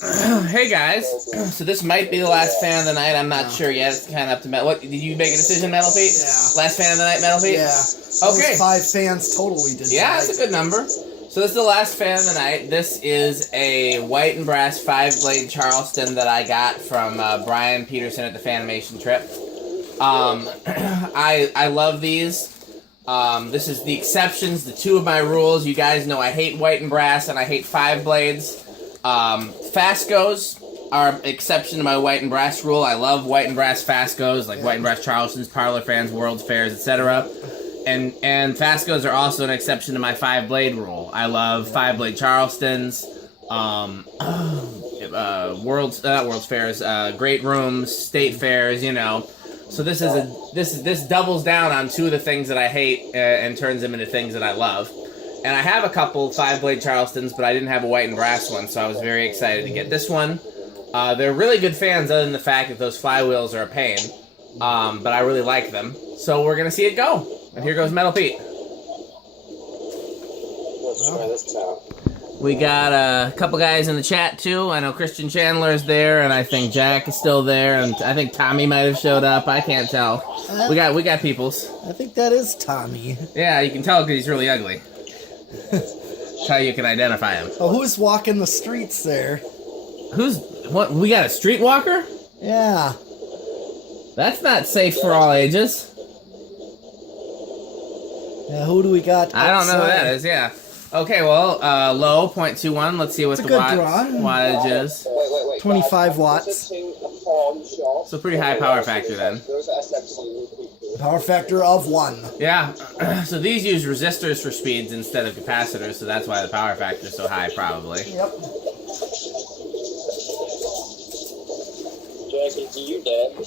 Hey guys, so this might be the last fan of the night. I'm not sure yet. It's kind of up to Metal. What did you make a decision, Metal Pete? Yeah. Last fan of the night, Metal Pete. Yeah. Okay. 5 fans total we did. Yeah, that's a good number. So this is the last fan of the night. This is a white and brass 5-blade Charleston that I got from Brian Peterson at the Fanimation trip. I love these. This is the exceptions, the two of my rules. You guys know I hate white and brass and I hate 5 blades. Fascos are an exception to my white and brass rule. I love white and brass Fascos, like white and brass Charlestons, parlourfans, World's Fairs, etc. And Fascos are also an exception to my 5-blade rule. I love 5-blade Charlestons, not World's Fairs, great rooms, state fairs, you know. So this doubles down on 2 of the things that I hate and turns them into things that I love. And I have a couple 5-blade Charlestons, but I didn't have a white and brass one, so I was very excited to get this one. They're really good fans, other than the fact that those flywheels are a pain. But I really like them. So we're going to see it go. And here goes Metal Pete. Let's try this out. We got a couple guys in the chat, too. I know Christian Chandler is there, and I think Jack is still there, and I think Tommy might have showed up. I can't tell. We got peoples. I think that is Tommy. Yeah, you can tell because he's really ugly. That's how you can identify him. Oh, who's walking the streets there? What, we got a streetwalker? Yeah. That's not safe for all ages. Yeah, who do we got I don't know who outside? that is, yeah. Okay, well, low, 0.21. Let's see what the wattage is. Wait. 25 watts. So pretty high power factor then. Power factor of 1. Yeah, so these use resistors for speeds instead of capacitors, so that's why the power factor is so high, probably. Yep. Jackie, are you dead? I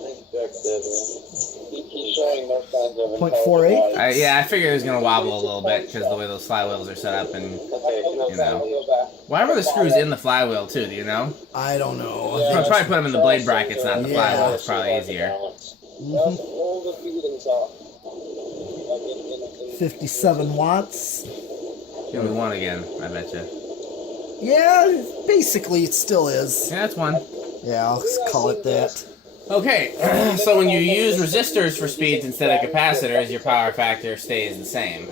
think Jack's dead. He's showing no signs of 0.48? Yeah, I figured it was going to wobble a little bit because of the way those flywheels are set up, and, you know. Why were the screws in the flywheel, too, do you know? I don't know. I'll probably put them in the blade brackets, not in the flywheel. It's probably easier. 57 watts. Give me 1 again, I bet you. Yeah, basically it still is. Yeah, that's 1. Yeah, I'll call it that. Okay, so when you use resistors for speeds instead of capacitors, your power factor stays the same.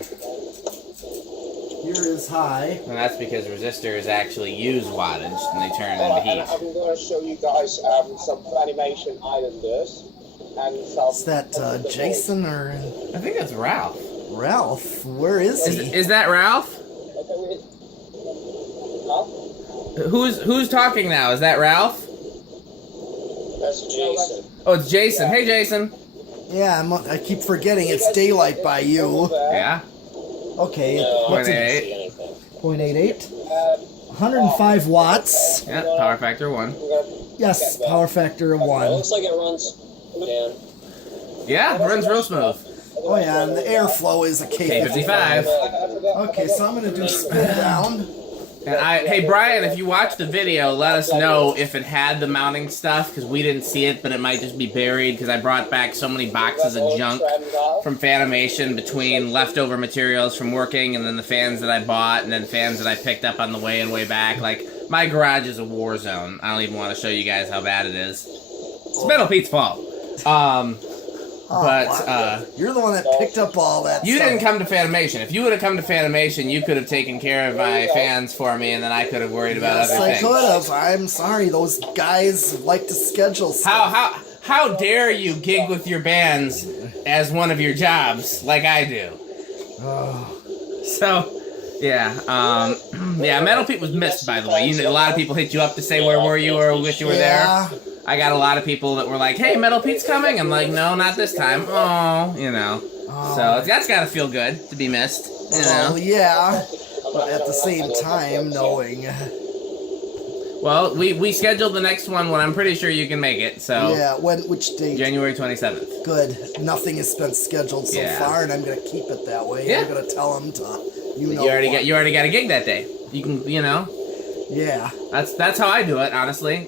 Here is high. And that's because resistors actually use wattage and they turn into heat. I'm going to show you guys some Fanimation Islanders. Is that Jason or I think that's Ralph. Ralph? Where is he? Is that Ralph? Who's talking now? Is that Ralph? That's Jason. Oh, it's Jason. Hey, Jason. Yeah, I keep forgetting it's daylight by you. Yeah. Okay. Point What's eight. 0.88. 105 watts. Yeah, power factor 1. Yes, power factor of 1. Looks like it runs down. Yeah, it runs real smooth. Oh yeah, and the airflow is a K55. Okay, so I'm gonna do spin down. And hey Brian, if you watch the video, let us know if it had the mounting stuff, because we didn't see it, but it might just be buried, because I brought back so many boxes of junk from Fanimation between leftover materials from working, and then the fans that I bought, and then fans that I picked up on the way and way back. Like, my garage is a war zone. I don't even want to show you guys how bad it is. It's Metal Pete's fault. You're the one that picked up all that You stuff. didn't come to Fanimation. If you would have come to Fanimation, you could have taken care of my fans for me, and then I could have worried about Yes, other I things. could have. I'm sorry. Those guys like to schedule stuff. How dare you gig with your bands as one of your jobs, like I do? Oh. So, yeah, yeah. Metal Pete was missed, by the way. A lot of people hit you up to say where were you or wish you were there. I got a lot of people that were like, "Hey, Metal Pete's coming." I'm like, "No, not this time." Oh, you know. So that's got to feel good to be missed. You know. Well, yeah, but at the same time, knowing. Well, we scheduled the next one when I'm pretty sure you can make it. So yeah, which date? January 27th. Good. Nothing has been scheduled so far, and I'm gonna keep it that way. Yeah. I'm gonna tell them to. You already got a gig that day. You can, you know. Yeah. That's how I do it, honestly.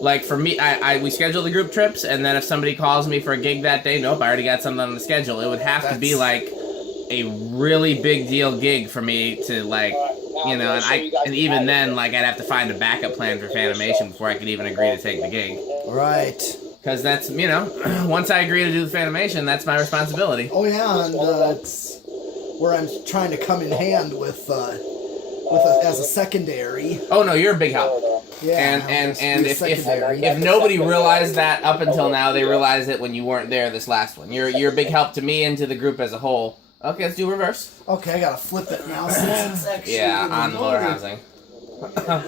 Like for me, we schedule the group trips, and then if somebody calls me for a gig that day, nope, I already got something on the schedule. It would have to be like a really big deal gig for me to like, you know, and even then, like, I'd have to find a backup plan for Fanimation before I could even agree to take the gig. Right. Because that's, you know, once I agree to do the Fanimation, that's my responsibility. Oh yeah, and it's where I'm trying to come in hand with as a secondary. Oh no, you're a big help. Yeah. And if nobody realized that up until now, they realized it when you weren't there this last one. You're a big help to me and to the group as a whole. Okay, let's do reverse. Okay, I gotta flip it now since it's actually on the lower housing. I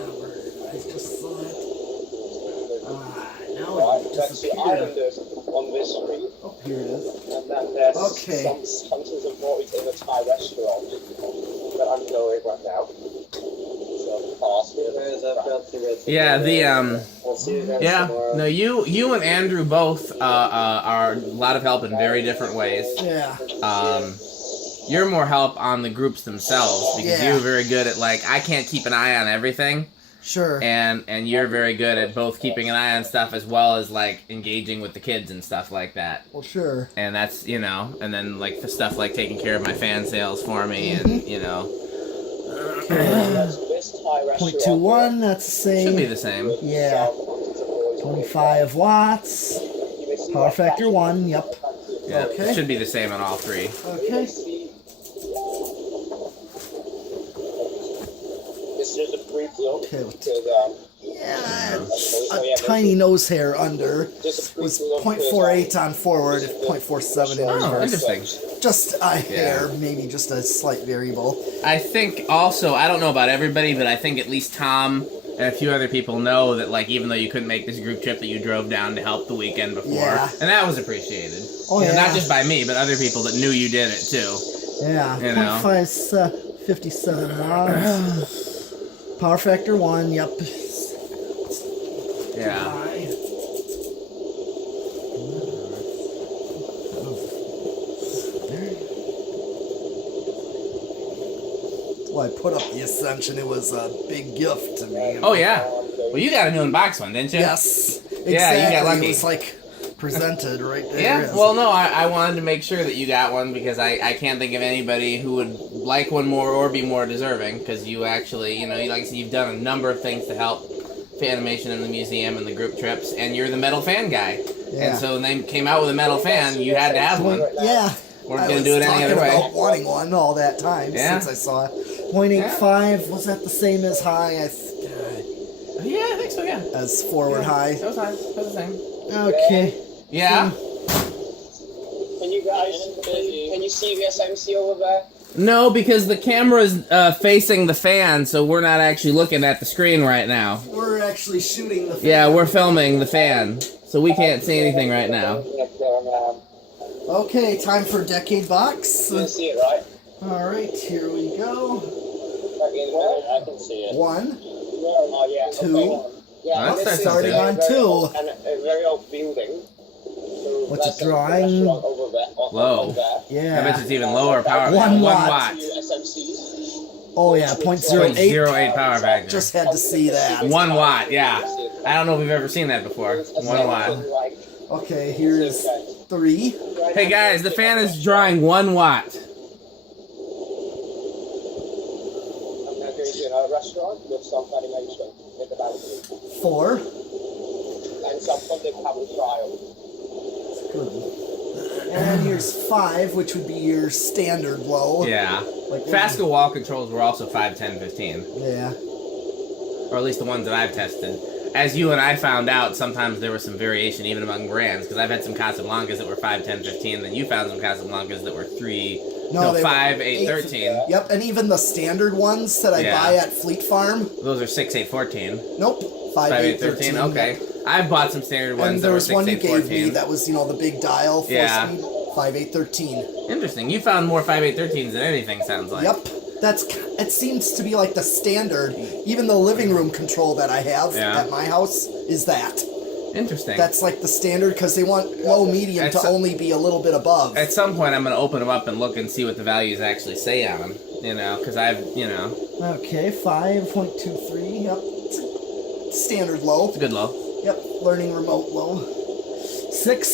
just saw it. Now Right, it that's the disappeared. islanders on this street, Oh, here it is. and then there's Okay. some hunters and boys in a Thai restaurant that I'm going right now. So, past it. Yeah, We'll see you guys yeah. tomorrow. No, you and Andrew both are a lot of help in very different ways. Yeah. You're more help on the groups themselves because Yeah. you're very good at, like, I can't keep an eye on everything. Sure. And you're very good at both keeping an eye on stuff as well as, like, engaging with the kids and stuff like that. Well, sure. And that's, you know, and then, like, the stuff like taking care of my fan sales for me and, you know. There's this Thai restaurant 0.21, that's the same. Should be the same. Yeah. 25 watts. Power factor 1, yep. Yeah, Okay. it should be the same on all three. Okay. It's just a brief look. Okay. Because, Yeah, a tiny nose hair under. just a Was brief look 0.48 on forward, 0.47 in Oh, reverse. interesting. Just a hair, maybe just a slight variable. I think also, I don't know about everybody, but I think at least Tom and a few other people know that, like, even though you couldn't make this group trip, that you drove down to help the weekend before. Yeah. And that was appreciated. Oh, You know, yeah. not just by me, but other people that knew you did it, too. Yeah, You know. 57 watts. Power factor 1, yep. Yeah. High. Well, I put up the Ascension. It was a big gift to me. Oh, yeah. Well, you got a new unbox one, didn't you? Yes. Exactly. Yeah, you got lucky. It was like presented right there. Yeah, well, no, I wanted to make sure that you got one because I can't think of anybody who would like one more or be more deserving because you actually, you know, like I said, you've done a number of things to help Fanimation in the museum and the group trips, and you're the metal fan guy. Yeah. And so when they came out with a metal fan, you had to have one. Yeah. Weren't I going was to do it any other talking way. about wanting one all that time Yeah. since I saw it. 0.85, was that the same as high? Yeah, I think so, yeah. As forward high. That was high. That was the same. Okay. Yeah? Can you guys, can you see the SMC over there? No, because the camera's facing the fan, so we're not actually looking at the screen right now. We're actually shooting the Yeah, we're filming the fan, so we can't see anything right now. Okay, time for Decade Box. You can see it, right? Alright, here we go. I can see it. 1, Oh, yeah. 2. Okay. Yeah, That's this is starting very, on very 2. old and a very old building. So What's that's it drawing? restaurant over there, Low. over there. I bet Yeah. it's even lower power. 1 1 watt. Two SMCs. Oh yeah, 0.08. 0.08 power factor. Just had to see that. 1 watt, yeah. I don't know if we've ever seen that before. 1 watt. Okay, here's 3. Hey guys, the fan is drawing 1 watt. I'm now going to a restaurant with some animation in the balcony 4. and some funded travel trial. Good. And here's 5, which would be your standard low. Yeah. Like Fasco wall controls were also 5, 10, 15. Yeah. Or at least the ones that I've tested. As you and I found out, sometimes there was some variation even among brands, because I've had some Casablancas that were 5, 10, 15, then you found some Casablancas that were 3, No, they were 5, 8, 13. Yep, and even the standard ones that I Yeah. buy at Fleet Farm. Those are 6, 8, 14. Nope. 5, 8, 13, okay. I've bought some standard ones And that there were was 6, one you 8, gave 14. me that was, you know, the big dial 4 Yeah. speed. 5, 8, 13. Interesting. You found more 5, 8, 13s than anything, sounds like. Yep. It seems to be like the standard. Even the living room control that I have Yeah. at my house is that. Interesting. That's like the standard because they want low medium That's to only be a little bit above. At some point, I'm going to open them up and look and see what the values actually say on them. You know, because I've, you know, Okay, 5.23. Yep. Standard low. it's a good low. Yep. Learning remote low. 6,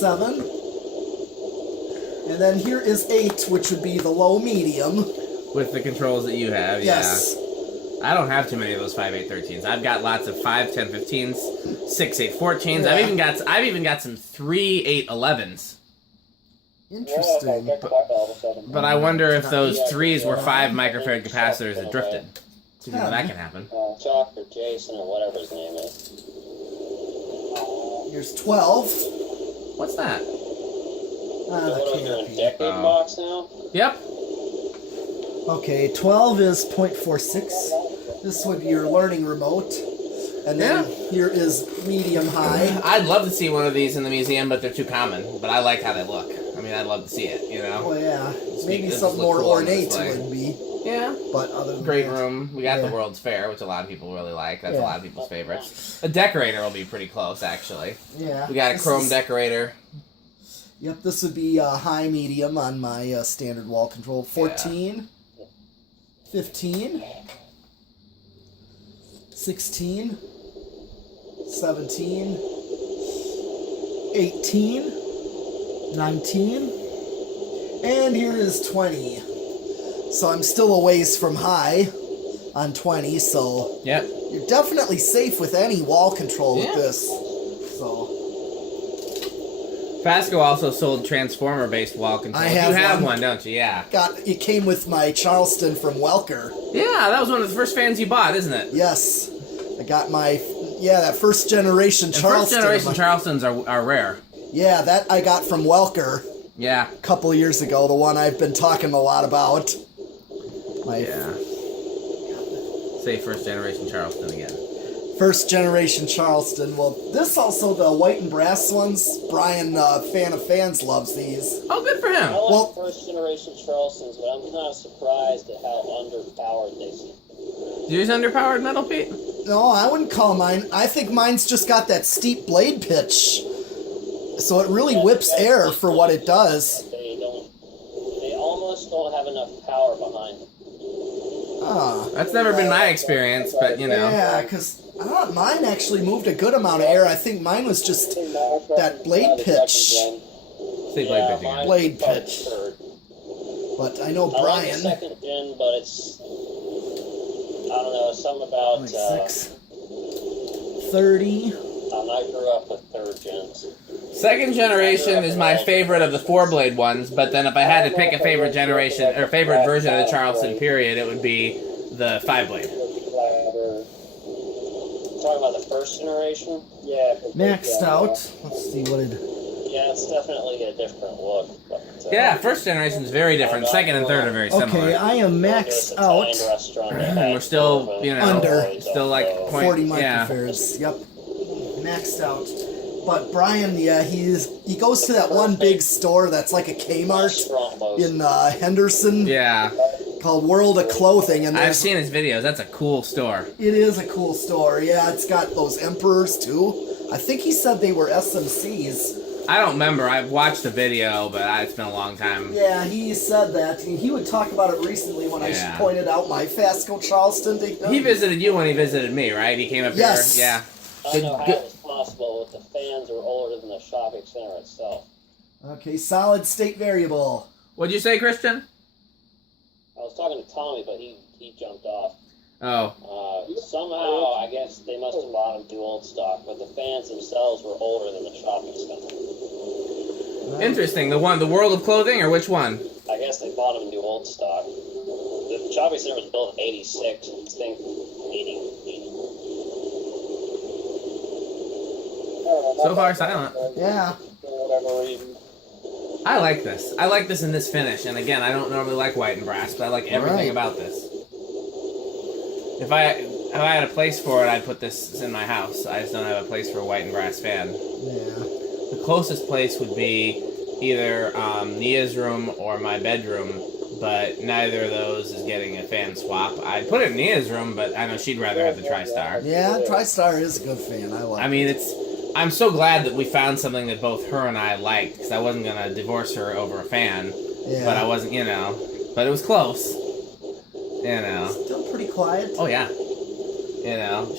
7. And then here is 8, which would be the low medium. With the controls that you have, Yes. yeah. I don't have too many of those 5/8/13s. I've got lots of 5/10/15s, 6/8/14s. Yeah. I've even got some 3/8/11s. Interesting. But I wonder if those 3s were 5 microfarad capacitors that drifted. You know, that can happen. Chuck or Jason or whatever his name is. Here's 12. What's that? Ah, the What are we doing? canopy. Decade box now? Yep. Okay, 12 is 0.46. This would be your learning remote. And then here is medium high. I'd love to see one of these in the museum, but they're too common. But I like how they look. I mean, I'd love to see it, you know? Oh, yeah. Maybe This something look more cool on ornate display. would be. Yeah. But other than Great that, room. We got the Yeah. World's Fair, which a lot of people really like. That's a Yeah. lot of people's favorites. A decorator will be pretty close, actually. Yeah. We got a this chrome is- decorator. Yep, this would be high medium on my standard wall control. 14, 15, 16, 17, 18, 19, and here is 20. So I'm still a ways from high on 20, so Yep. you're definitely safe with any wall control Yeah. with this. So Fasco also sold transformer-based wall controls. I have you have one. one, don't you? Yeah. it came with my Charleston from Welker. Yeah, that was one of the first fans you bought, isn't it? Yes, I got my that first generation And Charleston. first generation Charlestons are rare. Yeah, that I got from Welker Yeah. a couple years ago. The one I've been talking a lot about. Yeah. Say first generation Charleston again. First generation Charleston. Well, this also the white and brass ones. Brian, fan of fans, loves these. Oh, good for him. I like Well- first generation Charlestons, but I'm kind of surprised at how underpowered they seem. Do you use underpowered metal, Pete? No, I wouldn't call mine. I think mine's just got that steep blade pitch, so it really whips air for what it does. They almost don't have enough power behind them. Ah. That's never been my experience, but you know. Yeah, because I thought mine actually moved a good amount of air. I think mine was just that blade pitch. Say blade pitch again. Blade pitch. But I know I like the Brian. second gen, but it's, I don't know, something about, 6, 30. I grew up with third gens. Second generation is my favorite of the 4-blade ones, but then if I had to pick a favorite generation or favorite version of the Charleston period, it would be the 5-blade. Talking about the first generation? Yeah. Maxed out. Let's see what it. Yeah, it's definitely a different look. But, Yeah, first generation is very different. Second and third are very Okay, similar. I am maxed out. And we're still, you know, Under. still like 40 yeah. microfarads. Yep. Maxed out. But Brian, yeah, he goes to that one big store that's like a Kmart in Henderson Yeah, called World of Clothing, and I've there's seen his videos. That's a cool store. it is a cool store. Yeah, it's got those emperors too. I think he said they were SMCs. I don't remember. I've watched the video, but it's been a long time. Yeah, he said that. He would talk about it recently when I Yeah. pointed out my Fasco Charleston to him. He visited you when he visited me, right? He came up Yes. here. Yeah. I don't know how it was possible if the fans are older than the shopping center itself. Okay, solid state variable. What'd you say, Christian? I was talking to Tommy, but he jumped off. Oh. Somehow, I guess they must have bought them through old stock, but the fans themselves were older than the shopping center. Interesting. The World of Clothing, or which one? I guess they bought them new old stock. The shopping center was built in '86, and this thing 80. So far, silent. Yeah. For whatever reason. I like this. I like this in this finish. And again, I don't normally like white and brass, but I like everything Right. about this. If I had a place for it, I'd put this in my house. I just don't have a place for a white and brass fan. Yeah. The closest place would be either Nia's room or my bedroom, but neither of those is getting a fan swap. I'd put it in Nia's room, but I know she'd rather have the TriStar. Yeah, TriStar is a good fan. I like I mean, I'm so glad that we found something that both her and I liked, because I wasn't going to divorce her over a fan, it. Yeah. but I wasn't, but it was close. Still pretty quiet. Oh, yeah.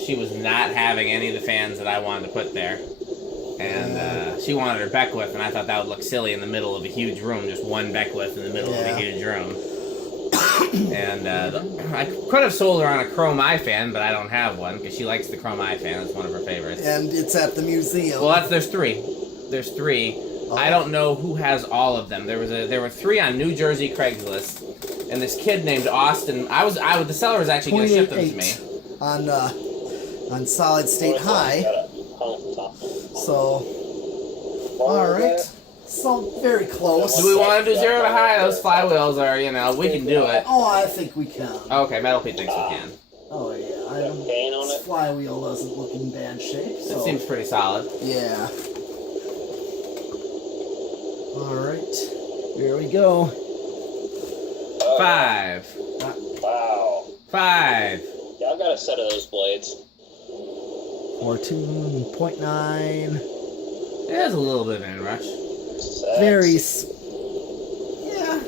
She was not having any of the fans that I wanted to put there. And she wanted her Beckwith, and I thought that would look silly in the middle of a huge room, just one Beckwith in the middle of a huge room. And I could have sold her on a chrome eye fan, but I don't have one because she likes the chrome eye fan. It's one of her favorites. And it's at the museum. Well, there's three. There's three. Oh. I don't know who has all of them. There were 3 on New Jersey Craigslist, and this kid named Austin. The seller was actually going to ship them to me. On solid state high. So, all right. So very close. Do we want to do 0 to high? Those flywheels are, we can do it. Oh, I think we can. Okay, Metal Pete thinks we can. Oh yeah, this flywheel doesn't look in bad shape. So. It seems pretty solid. Yeah. All right, here we go. 5. Wow. 5. Yeah, I've got a set of those blades. 14.9. It has a little bit of inrush. Very. Yeah.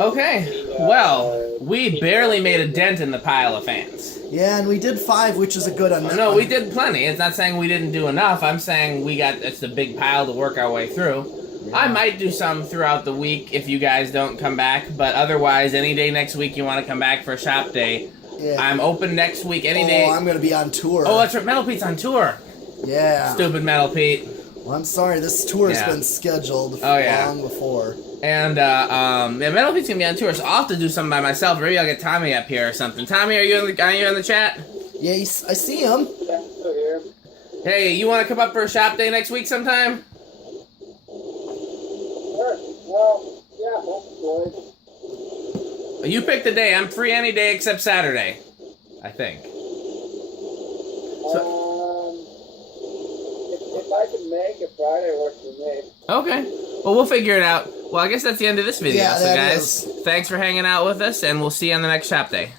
Okay. Well, we barely made a dent in the pile of fans. Yeah, and we did 5, which is a good enough. No, we did plenty. It's not saying we didn't do enough. I'm saying it's a big pile to work our way through. Yeah. I might do some throughout the week if you guys don't come back, but otherwise, any day next week you want to come back for a shop day, yeah. I'm open next week any day. Oh, I'm going to be on tour. Oh, that's right. Metal Pete's on tour. Yeah. Stupid Metal Pete. Well, I'm sorry. This tour's been scheduled long before. And, Metal Pete's going to be on tour, so I'll have to do something by myself. Maybe I'll get Tommy up here or something. Tommy, are you in the chat? Yeah, I see him. Yeah, still here. Hey, you want to come up for a shop day next week sometime? Sure. Well, yeah, that's good. You pick the day. I'm free any day except Saturday, I think. If I can make it, Friday works for me. Okay. Well, we'll figure it out. Well, I guess that's the end of this video. Yeah, so, guys, thanks for hanging out with us, and we'll see you on the next shop day.